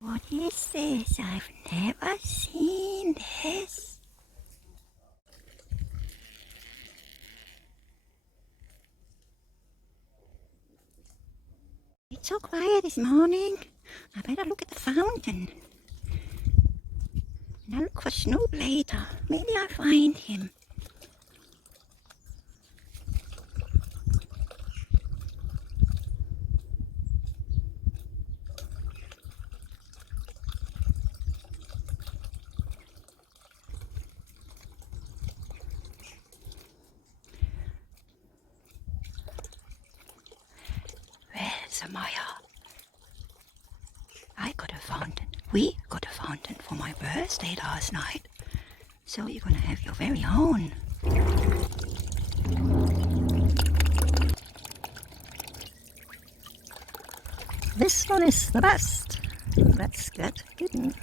What is this? I've never seen this. It's so quiet this morning. I better look at the fountain. And I'll look for Snoop later. Maybe I'll find him. Well, Samaya, I got a fountain. We got a fountain for my birthday last night. So you're gonna have your very own. This one is the best. Let's get kitten.